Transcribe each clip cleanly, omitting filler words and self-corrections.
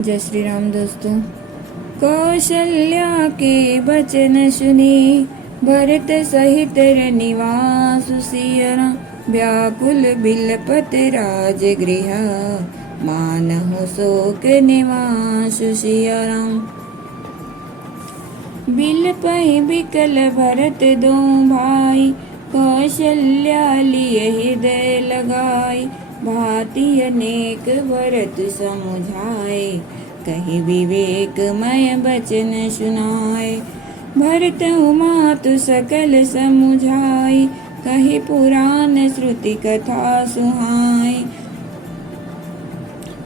जय श्री राम दोस्तों। कौशल्या के बचन सुनी भरत सहित निवास सियरा व्याकुल बिलपत राज गृह मानहु शोक निवास सियरा। बिलपहि बिकल भरत दो भाई कौशल्या लिए हृदय लगाई भांति अनेक भरत समुझाए कहीं विवेकमय बचन सुनाए। भरत मातु सकल समुझाई कहीं पुराण श्रुति कथा सुहाई।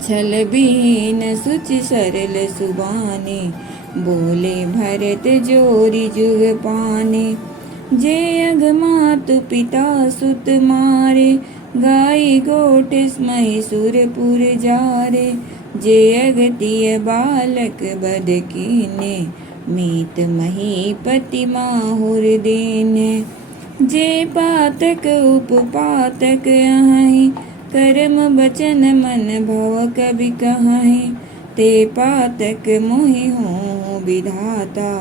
छल बीन सुचि सरल सुबाने बोले भरत जोरी जुग पाने। जे अग मातु पिता सुत मारे गाई गोट महिषुरपुर जारे। जे अगतिय बालक बद कीने मीत महीपति माहुर दीने। जे पातक उपपातक अहि कर्म बचन मन भव कवि कहि। ते पातक मोहि हो विधाता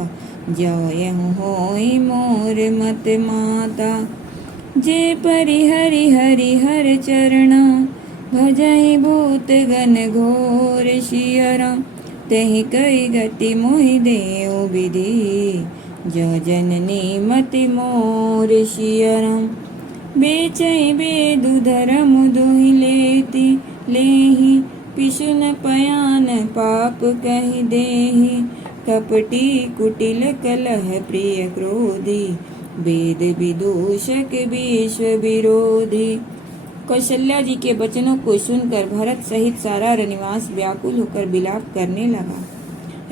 जयहु होई मोर मत माता। जे परिहरि हरि हर चरणा भजहि भूत गण घोर शियरा। तहि कई गति मोहि देव विधि जो जननी मति मोर शियरा। बेचै बेदु धरम दुहि लेती लेहि पिशुन पयान पाप कहि देहि। कपटी कुटिल कलह प्रिय क्रोधी वेद विदूषक विश्व विरोधी। कौशल्या जी के वचनों को सुनकर भरत सहित सारा रनिवास व्याकुल होकर विलाप करने लगा।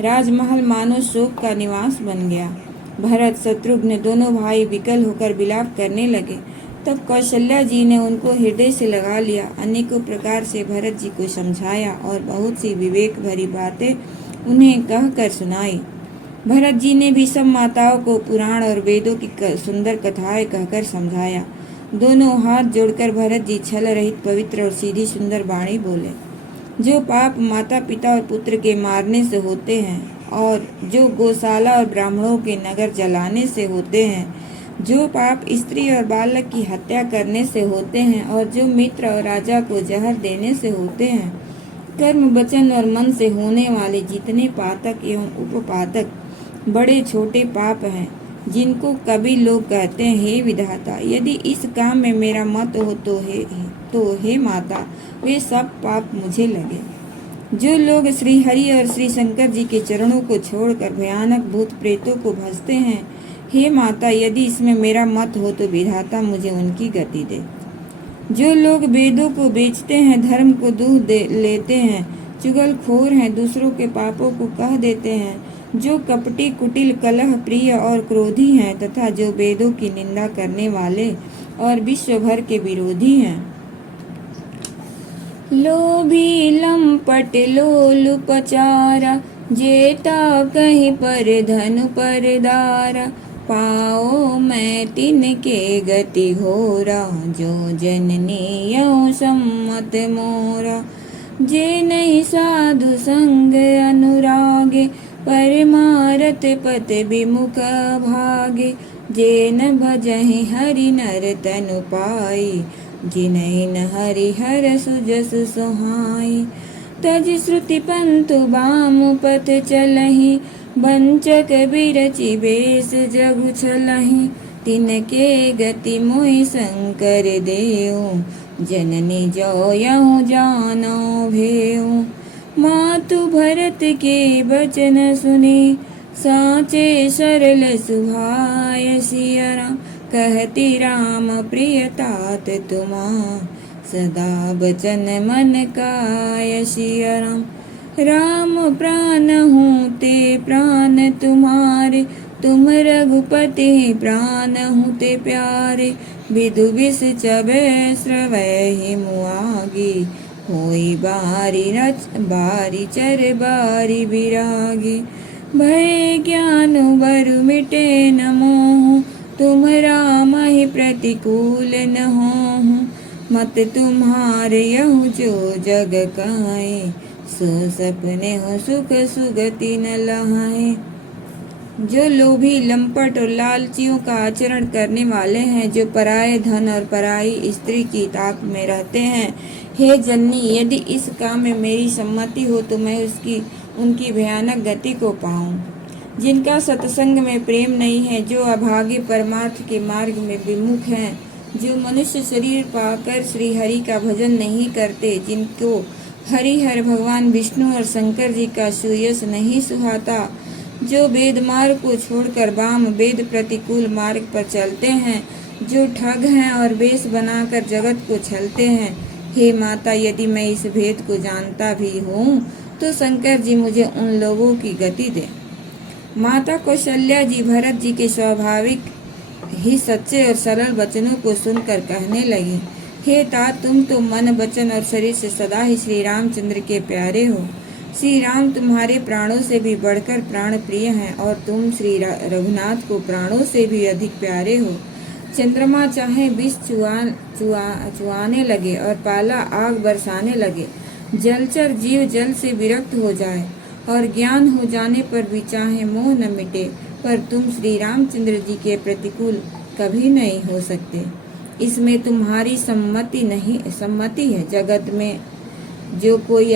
राजमहल मानो शोक का निवास बन गया। भरत शत्रुघ्न दोनों भाई विकल होकर विलाप करने लगे। तब कौशल्या जी ने उनको हृदय से लगा लिया, अनेकों प्रकार से भरत जी को समझाया और बहुत सी विवेक भरी बातें उन्हें कहकर सुनाई। भरत जी ने भी सब माताओं को पुराण और वेदों की सुंदर कथाएं कहकर समझाया। दोनों हाथ जोड़कर भरत जी छल रहित पवित्र और सीधी सुंदर वाणी बोले। जो पाप माता पिता और पुत्र के मारने से होते हैं और जो गौशाला और ब्राह्मणों के नगर जलाने से होते हैं, जो पाप स्त्री और बालक की हत्या करने से होते हैं और जो मित्र और राजा को जहर देने से होते हैं, कर्म वचन और मन से होने वाले जितने पातक एवं उपपातक बड़े छोटे पाप हैं, जिनको कभी लोग कहते हैं हे विधाता, यदि इस काम में मेरा मत हो तो हे माता, वे सब पाप मुझे लगे। जो लोग श्री हरि और श्री शंकर जी के चरणों को छोड़कर भयानक भूत प्रेतों को भजते हैं, हे माता, यदि इसमें मेरा मत हो तो विधाता मुझे उनकी गति दे। जो लोग वेदों को बेचते हैं, धर्म को दूध लेते हैं, चुगलखोर हैं, दूसरों के पापों को कह देते हैं, जो कपटी कुटिल कलह प्रिय और क्रोधी हैं तथा जो वेदों की निंदा करने वाले और विश्व भर के विरोधी हैं। लोभी लंपट लोलुपचारा जेता कहीं पर धनु पर दारा। पाओ मैं तिनके गति घोरा जो जननी यौ सम्मत मोरा। जे नहीं साधु संग अनुरागे परमारथ पत विमुख भागे। जे न भजहि हरि नर तनु पाई जिनहि न हरि हर सुजस सुहाई। तज श्रुति पंथु बाम पथ चलहि बंचक बिरचि बेस जगु छलहि। तिनके गति मोहि शंकर देव जननी जो यहु जानो भेऊ। मातु भरत के वचन सुने साचे सरल सुभाय सियरा। कहती राम प्रिय तात तुमा सदा बचन मन काय सियरा। राम प्राण हूँ ते प्राण तुम्हारे तुम रघुपति प्राण हूँ ते प्यारे। विदु विष चबे श्रवै मुआगी होई बारी चर बारी विरागी। भय ज्ञान बरु मिटे न मोह तुम राम ही प्रतिकूल न हो। मत तुम्हारे यहु जो जग काए सो सपने हो सुख सुगति न लहाए। जो लोभी, लंपट और लालचियों का आचरण करने वाले हैं, जो पराये धन और पराई स्त्री की ताक में रहते हैं, हे जननी, यदि इस काम में मेरी सम्मति हो तो मैं उनकी भयानक गति को पाऊं। जिनका सत्संग में प्रेम नहीं है, जो अभागे परमार्थ के मार्ग में विमुख हैं, जो मनुष्य शरीर पाकर श्री हरि का भजन नहीं करते, जिनको हरिहर भगवान विष्णु और शंकर जी का सुयश नहीं सुहाता, जो वेद मार्ग को छोड़कर वाम वेद प्रतिकूल मार्ग पर चलते हैं, जो ठग हैं और वेश बनाकर जगत को छलते हैं। हे माता, यदि मैं इस भेद को जानता भी हूँ तो शंकर जी मुझे उन लोगों की गति दे। माता कौशल्या जी भरत जी के स्वाभाविक ही सच्चे और सरल वचनों को सुनकर कहने लगी, हे तात, तुम तो मन, वचन और शरीर से सदा ही श्री रामचंद्र के प्यारे हो। श्री राम तुम्हारे प्राणों से भी बढ़कर प्राण प्रिय हैं और तुम श्री रघुनाथ को प्राणों से भी अधिक प्यारे हो। चंद्रमा चाहे विष चुआने लगे और पाला आग बरसाने लगे, जलचर जीव जल से विरक्त हो जाए और ज्ञान हो जाने पर भी चाहे मोह न मिटे, पर तुम श्री रामचंद्र जी के प्रतिकूल कभी नहीं हो सकते। इसमें तुम्हारी सम्मति है। जगत में जो कोई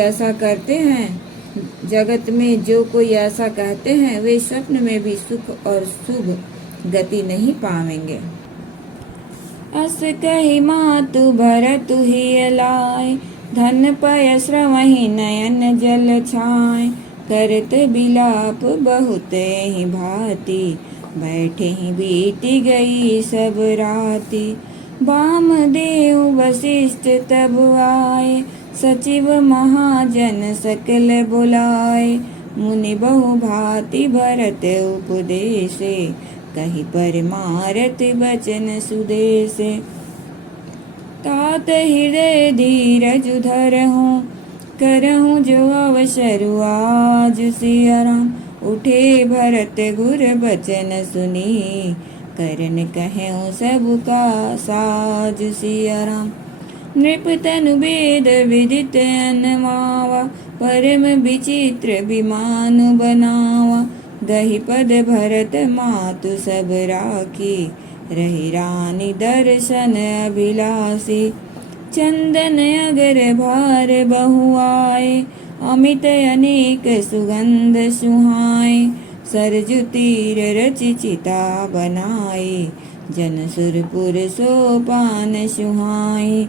ऐसा कहते हैं वे स्वप्न में भी सुख और शुभ गति नहीं पावेंगे। अस कही मातु भरतु ही लाए, धन पय श्रवहि नयन जल छाए, करत बिलाप बहुत ही भांति, बैठे ही बीती गई सब राति। वामदेव वशिष्ठ तब आए, सचिव महाजन सकल बुलाए, मुनि बहु भांति भरत उपदेशे, कही परमारथ बचन सुदेशे। तात हृदय धीरज धरहूँ, करहूँ जो अवसरु आज सिया राम। उठे भरत गुर बचन सुनी, करन कहूँ सबका साज सिया राम। नृप तनु वेद विदित अनमावा, परम विचित्र विमान बनावा। गही पद भरत मातु सब राखी, रही रानी दर्शन अभिलाषी। चंदन अगर भार बहु आए, अमित अनेक सुगंध सुहाए। सरजु तीर रचि चिता बनाए, जन सुरपुर सोपान सुहाए।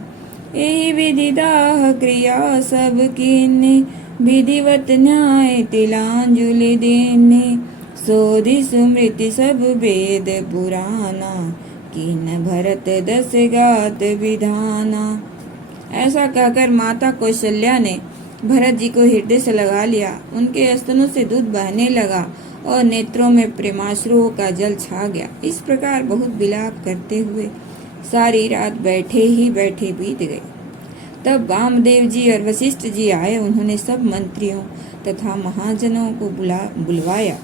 एहि विधि दाह क्रिया सब कीन्ही, विधिवत न्याय तिलांजलि दीन्ही। सोधि सुमृति सब वेद पुराना, कीन भरत दस गात विधाना। ऐसा कहकर माता कौशल्या ने भरत जी को हृदय से लगा लिया। उनके स्तनों से दूध बहने लगा और नेत्रों में प्रेमाश्रुओं का जल छा गया। इस प्रकार बहुत विलाप करते हुए सारी रात बैठे ही बैठे बीत गई। तब वामदेव जी और वशिष्ठ जी आए। उन्होंने सब मंत्रियों तथा महाजनों को बुलवाया।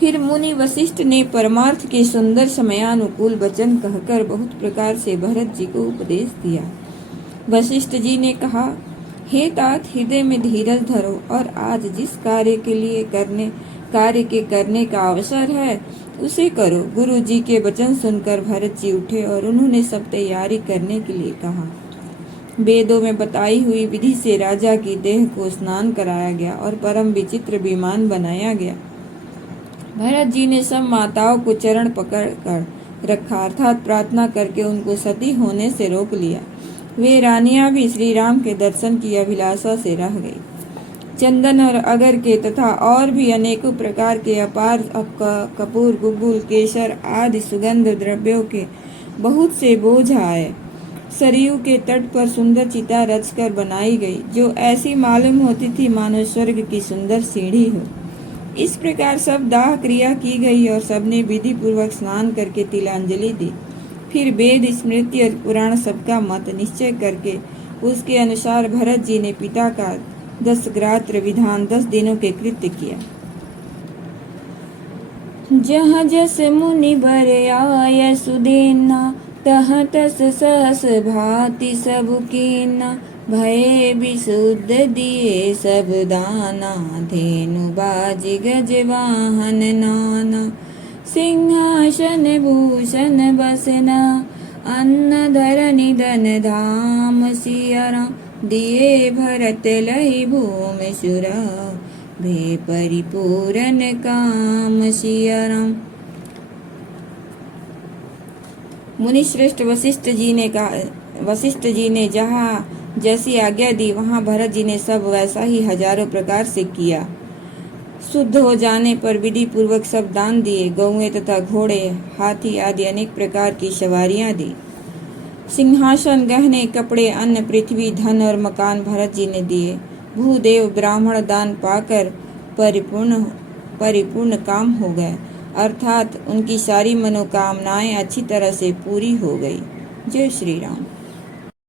फिर मुनि वशिष्ठ ने परमार्थ के सुंदर समयानुकूल वचन कहकर बहुत प्रकार से भरत जी को उपदेश दिया। वशिष्ठ जी ने कहा, हे तात, हृदय में धीरज धरो और आज जिस कार्य के करने का अवसर है उसे करो। गुरु जी के वचन सुनकर भरत जी उठे और उन्होंने सब तैयारी करने के लिए कहा। वेदों में बताई हुई विधि से राजा की देह को स्नान कराया गया और परम विचित्र विमान बनाया गया। भरत जी ने सब माताओं को चरण पकड़ कर रखा, अर्थात प्रार्थना करके उनको सती होने से रोक लिया। वे रानियां भी श्री राम के दर्शन की अभिलाषा से रह गई। चंदन और अगर के तथा और भी अनेकों प्रकार के अपार कपूर, गुग्गुल, केसर आदि सुगंध द्रव्यों के बहुत से बोझ आए। सरयू के तट पर सुंदर चिता रचकर बनाई गई, जो ऐसी मालूम होती थी मानो स्वर्ग की सुंदर सीढ़ी हो। इस प्रकार सब दाह क्रिया की गई और सबने विधि पूर्वक स्नान करके तिलांजलि दी। फिर वेद, स्मृति और पुराण सबका मत निश्चय करके उसके अनुसार भरत जी ने पिता का 10 ग्रात्र विधान 10 दिनों के कृत्य किया। जहाँ जस मुनि बर आय सुदेना, तहाँ तस सहस भांति सब कीना। भये विशुद्ध दिए सब दाना, धेनु बाज गज वाहन नाना। सिंहासन भूषण बसना, अन्न धरनि धन धाम। सिया राम दिए भरत लहि भूमि सुरा, भे परिपूरन काम। सिया राम। मुनि श्रेष्ठ वशिष्ठ जी ने जहाँ जैसी आज्ञा दी, वहाँ भरत जी ने सब वैसा ही हजारों प्रकार से किया। शुद्ध हो जाने पर विधि पूर्वक सब दान दिए। गौएं तथा घोड़े, हाथी आदि अनेक प्रकार की सवारियां दी। सिंहासन, गहने, कपड़े, अन्न, पृथ्वी, धन और मकान भरत जी ने दिए। भूदेव ब्राह्मण दान पाकर परिपूर्ण काम हो गए, अर्थात उनकी सारी मनोकामनाएं अच्छी तरह से पूरी हो गई। जय श्री राम।